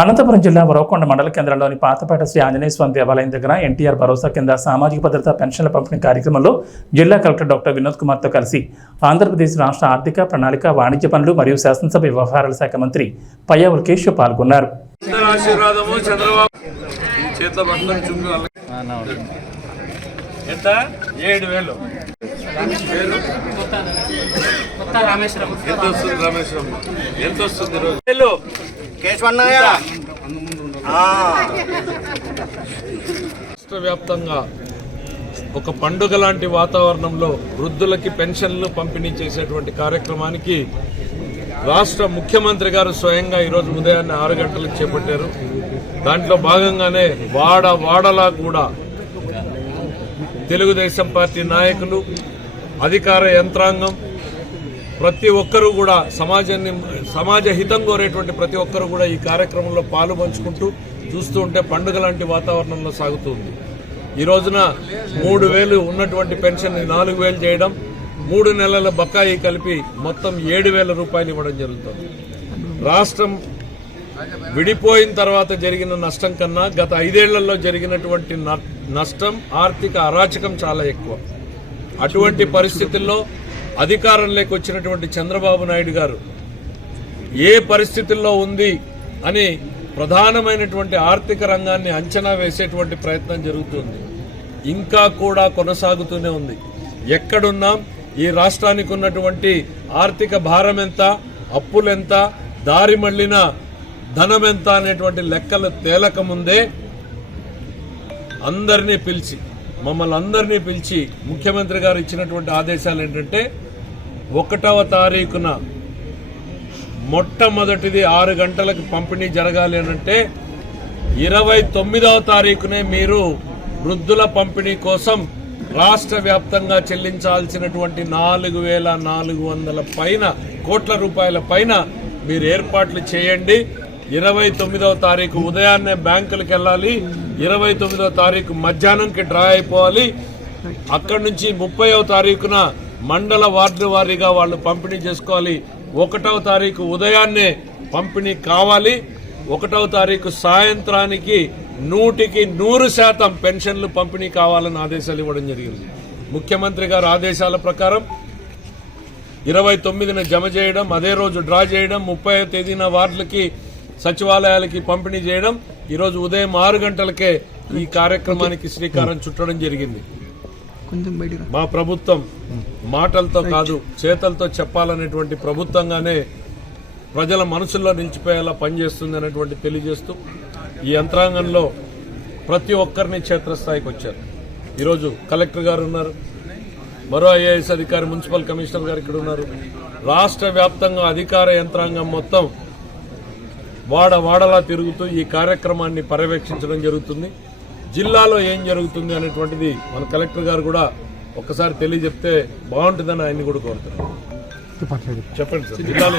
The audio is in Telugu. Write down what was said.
అనంతపురం జిల్లా వరవకొండ మండల కేంద్రంలోని పాతపేట శ్రీ ఆంజనేయ స్వామి దేవాలయం దగ్గర ఎన్టీఆర్ భరోసా కింద సామాజిక భద్రత పెన్షన్ల పంపిణీ కార్యక్రమంలో జిల్లా కలెక్టర్ డాక్టర్ వినోద్ కుమార్తో కలిసి ఆంధ్రప్రదేశ్ రాష్ట్ర ఆర్థిక ప్రణాళిక వాణిజ్య పనులు మరియు శాసనసభ వ్యవహారాల శాఖ మంత్రి పయ్యావుల కేశవ్ పాల్గొన్నారు. రాష్ట్ర వ్యాప్తంగా ఒక పండుగ లాంటి వాతావరణంలో వృద్ధులకి పెన్షన్లు పంపిణీ చేసేటువంటి కార్యక్రమానికి రాష్ట్ర ముఖ్యమంత్రి గారు స్వయంగా ఈరోజు ఉదయాన్నే 6 గంటలకు చేపట్టారు. దాంట్లో భాగంగానే వాడలా కూడా తెలుగుదేశం పార్టీ నాయకులు, అధికార యంత్రాంగం, ప్రతి ఒక్కరూ కూడా సమాజ హితం కోరేటువంటి ప్రతి ఒక్కరూ కూడా ఈ కార్యక్రమంలో పాలు పంచుకుంటూ చూస్తూ ఉంటే పండుగ లాంటి వాతావరణంలో సాగుతుంది. ఈ రోజున 3,000 ఉన్నటువంటి పెన్షన్ 4,000 చేయడం, 3 నెలల బకాయి కలిపి మొత్తం 7,000 రూపాయలు ఇవ్వడం జరుగుతుంది. రాష్ట్రం విడిపోయిన తర్వాత జరిగిన నష్టం కన్నా గత 5 ఏళ్లలో జరిగినటువంటి నష్టం, ఆర్థిక అరాచకం చాలా ఎక్కువ. అటువంటి పరిస్థితుల్లో అధికారంలోకి వచ్చినటువంటి చంద్రబాబు నాయుడు గారు ఏ పరిస్థితుల్లో ఉంది అని ప్రధానమైనటువంటి ఆర్థిక రంగాన్ని అంచనా వేసేటువంటి ప్రయత్నం జరుగుతుంది. ఇంకా కూడా కొనసాగుతూనే ఉంది. ఎక్కడున్నాం, ఈ రాష్ట్రానికి ఉన్నటువంటి ఆర్థిక భారం ఎంత, అప్పులెంత, దారి మళ్లిన ధనం ఎంత అనేటువంటి లెక్కలు తేలక ముందే మమ్మల్ని అందరినీ పిలిచి ముఖ్యమంత్రి గారు ఇచ్చినటువంటి ఆదేశాలు ఏంటంటే 1వ తారీఖున మొట్టమొదటిది 6 గంటలకు పంపిణీ జరగాలి అనంటే 29వ తారీఖునే మీరు వృద్ధుల పంపిణీ కోసం రాష్ట్ర వ్యాప్తంగా చెల్లించాల్సినటువంటి 4,400 కోట్ల రూపాయల పైన మీరు ఏర్పాట్లు చేయండి. 29వ తారీఖు ఉదయాన్నే బ్యాంకులకు వెళ్ళాలి, 29వ తారీఖు మధ్యాహ్నంకి డ్రా అయిపోవాలి. అక్కడి నుంచి 30వ తారీఖున మండల వార్డు వారీగా వాళ్ళు పంపిణీ చేసుకోవాలి. 1వ తారీఖు ఉదయాన్నే పంపిణీ కావాలి. 1వ తారీఖు సాయంత్రానికి 100% పెన్షన్లు పంపిణీ కావాలని ఆదేశాలు ఇవ్వడం జరిగింది. ముఖ్యమంత్రి గారి ఆదేశాల ప్రకారం 29న జమ చేయడం, అదే రోజు డ్రా చేయడం, 30వ తేదీన వార్డులకి సచివాలయాలకి పంపిణీ చేయడం, ఈరోజు ఉదయం 6 గంటలకే ఈ కార్యక్రమానికి శ్రీకారం చుట్టడం జరిగింది. మా ప్రభుత్వం మాటలతో కాదు చేతలతో చెప్పాలనేటువంటి ప్రభుత్వంగానే ప్రజల మనసుల్లో నిలిచిపోయేలా పనిచేస్తుంది అనేటువంటి తెలియజేస్తూ ఈ యంత్రాంగంలో ప్రతి ఒక్కరిని క్షేత్రస్థాయికి వచ్చారు. ఈరోజు కలెక్టర్ గారు ఉన్నారు, మరో ఐఏఎస్ అధికారి, మున్సిపల్ కమిషనర్ గారు ఇక్కడ ఉన్నారు. రాష్ట్ర వ్యాప్తంగా అధికార యంత్రాంగం మొత్తం వాడలా తిరుగుతూ ఈ కార్యక్రమాన్ని పర్యవేక్షించడం జరుగుతుంది. జిల్లాలో ఏం జరుగుతుంది అనేటువంటిది మన కలెక్టర్ గారు కూడా ఒక్కసారి తెలియజెప్తే బాగుంటుందని ఆయన్ని కూడా కోరుతున్నారు. చెప్పండి సార్, జిల్లాలో